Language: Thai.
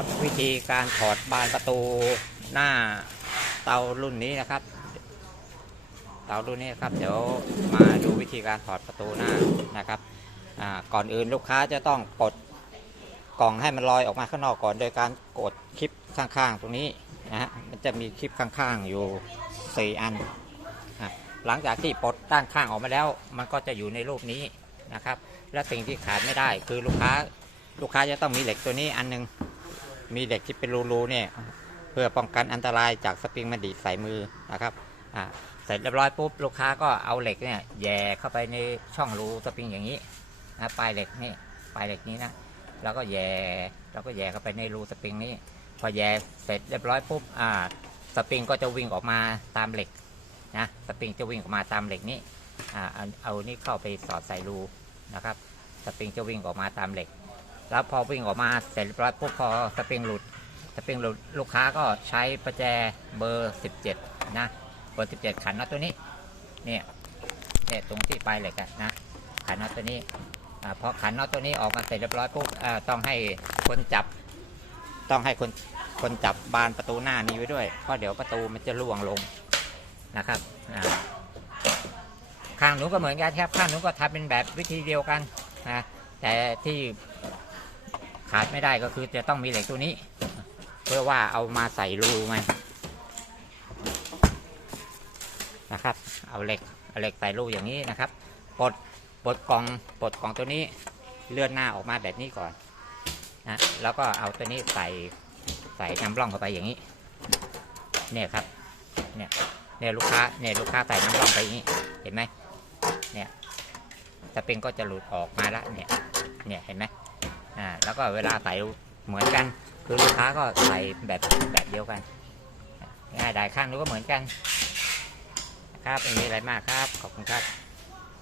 ครับ วิธีการถอดบานประตูหน้าเตารุ่นนี้นะครับ เตารุ่นนี้ครับ เดี๋ยวมาดูวิธีการถอดประตูหน้านะครับก่อนอื่นลูกค้าจะต้องปลดกล่องให้มันลอยออกมาข้างนอกก่อน โดยการกดคลิปข้างๆ ตรงนี้นะฮะมันจะมีคลิปข้างๆ อยู่ 4 อัน หลังจากที่ปลดด้านข้างออกมาแล้ว มันก็จะอยู่ในรูปนี้นะครับ และสิ่งที่ขาดไม่ได้คือลูกค้าลูกค้าจะต้องมีเหล็กตัวนี้อันหนึง มีเหล็กที่เป็นรูๆเนี่ยเพื่อป้องกันอันตรายจากสปริงมันดีดใส่มือนะครับอ่าเสร็จเรียบร้อยปุ๊บลูกค้าก็เอาเหล็กเนี่ยแย่เข้าไปในช่องรูสปริงอย่างนี้นะปลายเหล็กนี่ปลายเหล็กนี้นะแล้วก็แย่แล้วก็แย่เข้าไปในรูสปริงนี้ พอแย่เสร็จเรียบร้อยปุ๊บอ่าสปริงก็จะวิ่งออกมาตามเหล็กนะสปริงจะวิ่งออกมาตามเหล็กนี้อ่าเอาเอานี่เข้าไปสอดใส่รูนะครับสปริงจะวิ่งออกมาตามเหล็ก แล้วพอวิ่งออกมาเสร็จเรียบร้อยปุ๊บพอสปริงหลุดสปริงหลุดลูกค้าก็ใช้ประแจเบอร์ 17 นะเบอร์ 17 ขันน็อตตัวนี้เนี่ยเนี่ยตรงที่ปลายเหล็กอะนะขันน็อตตัวนี้อาพอขันน็อตตัวนี้ออกมาเสร็จเรียบร้อยปุ๊บต้องให้คนจับ ต้องให้คนคนจับบานประตูหน้านี้ไว้ด้วยเพราะเดี๋ยวประตูมันจะล่วงลงนะครับอ่าข้างหนูนก็เหมือนกันครับข้างหนูนก็ทำเป็นแบบวิธีเดียวกันนะแต่ที่ ขาดไม่ได้ก็คือจะต้องมีเหล็กตัวนี้ เพื่อว่าเอามาใส่รูมันนะครับ เอาเหล็กเอาเหล็กใส่รูอย่างนี้นะครับปลดปลดกล่องปลดกล่องตัวนี้เลื่อนหน้าออกมาแบบนี้ก่อนนะแล้วก็เอาตัวนี้ใส่ใส่น้ำร่องเข้าไปอย่างนี้ เนี่ยครับ เนี่ยเนี่ยลูกค้าเนี่ยลูกค้าใส่น้ำร่องไปอย่างนี้เห็นไหมเนี่ยสปริงก็จะหลุดออกมาละเนี่ยเนี่ยเห็นไหม อ่าแล้วก็เวลาใส่เหมือนกัน คือลูกค้าก็ใส่แบบแบบเดียวกันง่ายได้ข้างนู้นก็เหมือนกัน ครับไม่มีอะไรมากครับ ขอบคุณครับ